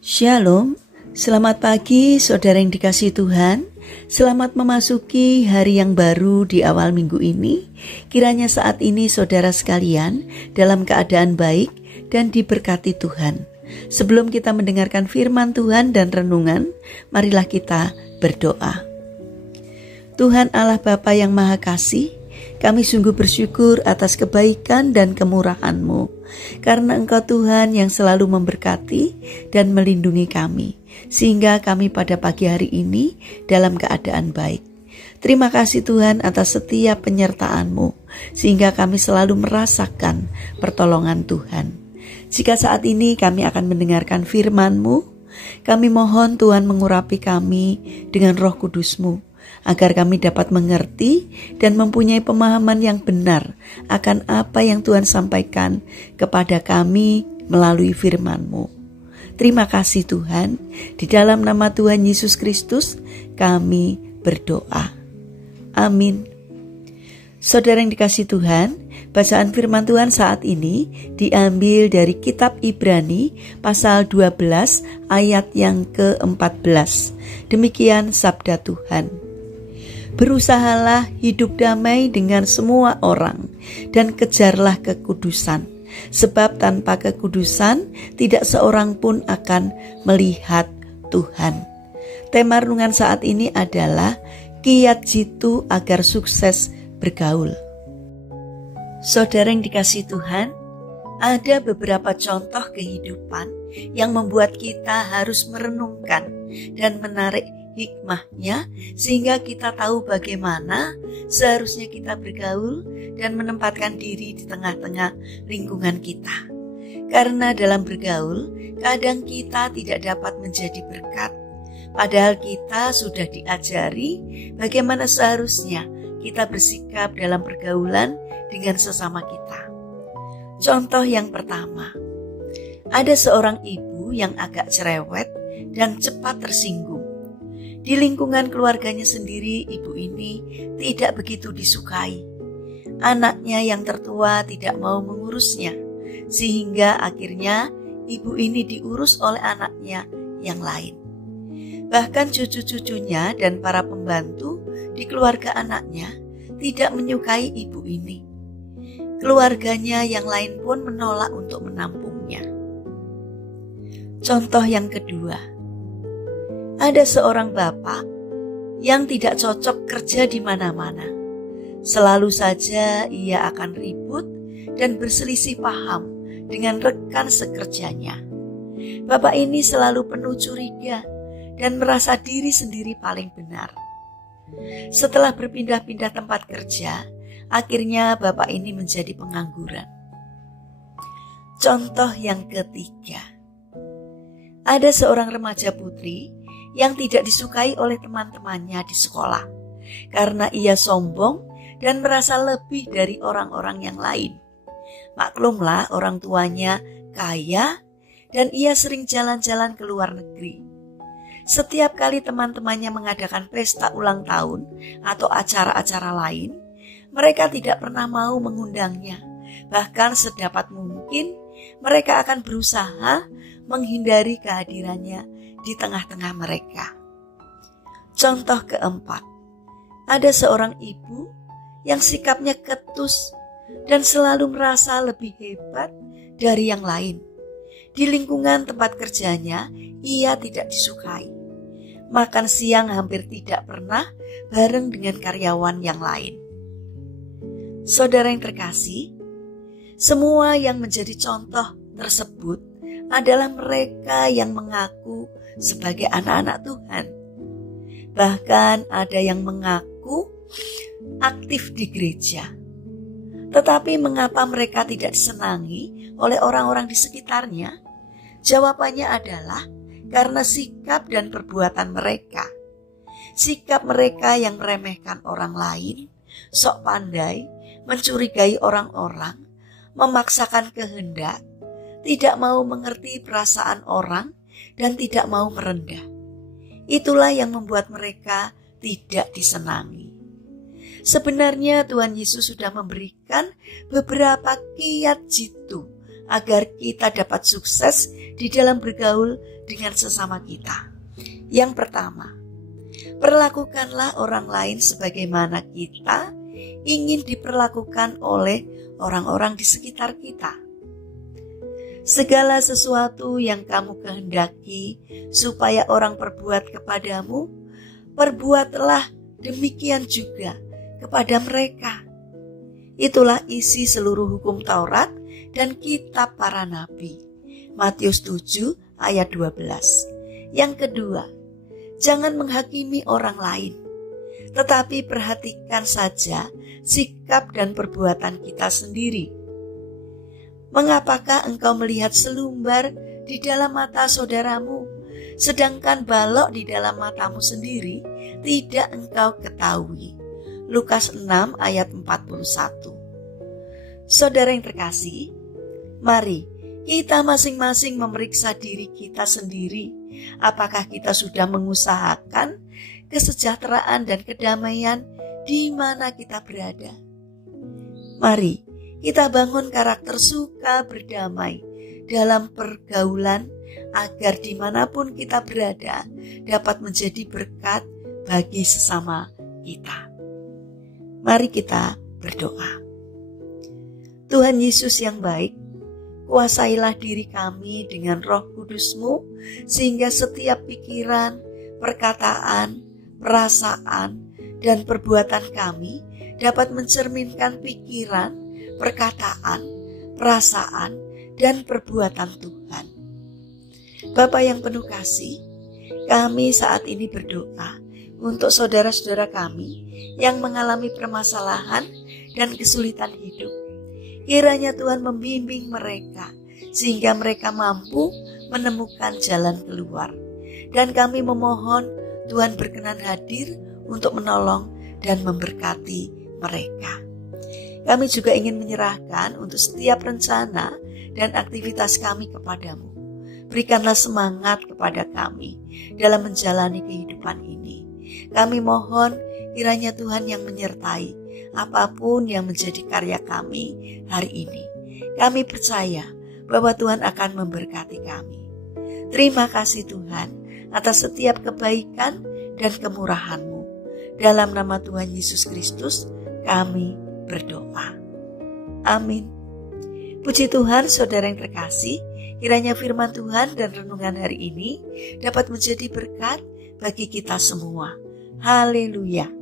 Shalom, selamat pagi saudara yang dikasihi Tuhan. Selamat memasuki hari yang baru di awal minggu ini. Kiranya saat ini saudara sekalian dalam keadaan baik dan diberkati Tuhan. Sebelum kita mendengarkan firman Tuhan dan renungan, marilah kita berdoa. Tuhan Allah Bapa yang Maha Kasih, kami sungguh bersyukur atas kebaikan dan kemurahan-Mu, karena Engkau Tuhan yang selalu memberkati dan melindungi kami, sehingga kami pada pagi hari ini dalam keadaan baik. Terima kasih Tuhan atas setiap penyertaan-Mu, sehingga kami selalu merasakan pertolongan Tuhan. Jika saat ini kami akan mendengarkan firman-Mu, kami mohon Tuhan mengurapi kami dengan Roh Kudus-Mu, agar kami dapat mengerti dan mempunyai pemahaman yang benar akan apa yang Tuhan sampaikan kepada kami melalui firman-Mu. Terima kasih Tuhan, di dalam nama Tuhan Yesus Kristus kami berdoa. Amin. Saudara yang dikasihi Tuhan, bacaan firman Tuhan saat ini diambil dari kitab Ibrani pasal 12 ayat yang ke-14. Demikian sabda Tuhan. Berusahalah hidup damai dengan semua orang dan kejarlah kekudusan, sebab tanpa kekudusan tidak seorang pun akan melihat Tuhan. Tema renungan saat ini adalah kiat jitu agar sukses bergaul. Saudara yang dikasihi Tuhan, ada beberapa contoh kehidupan yang membuat kita harus merenungkan dan menarik hikmahnya, sehingga kita tahu bagaimana seharusnya kita bergaul dan menempatkan diri di tengah-tengah lingkungan kita. Karena dalam bergaul, kadang kita tidak dapat menjadi berkat, padahal kita sudah diajari bagaimana seharusnya kita bersikap dalam pergaulan dengan sesama kita. Contoh yang pertama, ada seorang ibu yang agak cerewet dan cepat tersinggung. Di lingkungan keluarganya sendiri, ibu ini tidak begitu disukai. Anaknya yang tertua tidak mau mengurusnya, sehingga akhirnya ibu ini diurus oleh anaknya yang lain. Bahkan cucu-cucunya dan para pembantu di keluarga anaknya tidak menyukai ibu ini. Keluarganya yang lain pun menolak untuk menampungnya. Contoh yang kedua, ada seorang bapak yang tidak cocok kerja di mana-mana. Selalu saja ia akan ribut dan berselisih paham dengan rekan sekerjanya. Bapak ini selalu penuh curiga dan merasa diri sendiri paling benar. Setelah berpindah-pindah tempat kerja, akhirnya bapak ini menjadi pengangguran. Contoh yang ketiga, ada seorang remaja putri yang tidak disukai oleh teman-temannya di sekolah karena ia sombong dan merasa lebih dari orang-orang yang lain. Maklumlah, orang tuanya kaya dan ia sering jalan-jalan ke luar negeri. Setiap kali teman-temannya mengadakan pesta ulang tahun atau acara-acara lain, mereka tidak pernah mau mengundangnya. Bahkan sedapat mungkin mereka akan berusaha menghindari kehadirannya di tengah-tengah mereka. Contoh keempat, ada seorang ibu yang sikapnya ketus dan selalu merasa lebih hebat dari yang lain. Di lingkungan tempat kerjanya, ia tidak disukai. Makan siang hampir tidak pernah bareng dengan karyawan yang lain. Saudara yang terkasih, semua yang menjadi contoh tersebut adalah mereka yang mengaku sebagai anak-anak Tuhan. Bahkan ada yang mengaku aktif di gereja. Tetapi mengapa mereka tidak disenangi oleh orang-orang di sekitarnya? Jawabannya adalah karena sikap dan perbuatan mereka. Sikap mereka yang meremehkan orang lain, sok pandai, mencurigai orang-orang, memaksakan kehendak, tidak mau mengerti perasaan orang, dan tidak mau merendah. Itulah yang membuat mereka tidak disenangi. Sebenarnya Tuhan Yesus sudah memberikan beberapa kiat jitu agar kita dapat sukses di dalam bergaul dengan sesama kita. Yang pertama, perlakukanlah orang lain sebagaimana kita ingin diperlakukan oleh orang-orang di sekitar kita. Segala sesuatu yang kamu kehendaki supaya orang perbuat kepadamu, perbuatlah demikian juga kepada mereka. Itulah isi seluruh hukum Taurat dan kitab para nabi. Matius 7 ayat 12. Yang kedua, jangan menghakimi orang lain, tetapi perhatikan saja sikap dan perbuatan kita sendiri. Mengapakah engkau melihat selumbar di dalam mata saudaramu, sedangkan balok di dalam matamu sendiri tidak engkau ketahui? Lukas 6 ayat 41. Saudara yang terkasih, mari kita masing-masing memeriksa diri kita sendiri. Apakah kita sudah mengusahakan kesejahteraan dan kedamaian di mana kita berada? Mari kita bangun karakter suka berdamai dalam pergaulan agar dimanapun kita berada dapat menjadi berkat bagi sesama kita. Mari kita berdoa. Tuhan Yesus yang baik, kuasailah diri kami dengan Roh Kudus-Mu sehingga setiap pikiran, perkataan, perasaan, dan perbuatan kami dapat mencerminkan pikiran, perkataan, perasaan, dan perbuatan Tuhan. Bapa yang penuh kasih, kami saat ini berdoa untuk saudara-saudara kami yang mengalami permasalahan dan kesulitan hidup. Kiranya Tuhan membimbing mereka sehingga mereka mampu menemukan jalan keluar. Dan kami memohon Tuhan berkenan hadir untuk menolong dan memberkati mereka. Kami juga ingin menyerahkan untuk setiap rencana dan aktivitas kami kepadamu. Berikanlah semangat kepada kami dalam menjalani kehidupan ini. Kami mohon kiranya Tuhan yang menyertai apapun yang menjadi karya kami hari ini. Kami percaya bahwa Tuhan akan memberkati kami. Terima kasih Tuhan atas setiap kebaikan dan kemurahan-Mu. Dalam nama Tuhan Yesus Kristus kami berdoa. Amin. Puji Tuhan, saudara yang terkasih, kiranya firman Tuhan dan renungan hari ini dapat menjadi berkat bagi kita semua. Haleluya.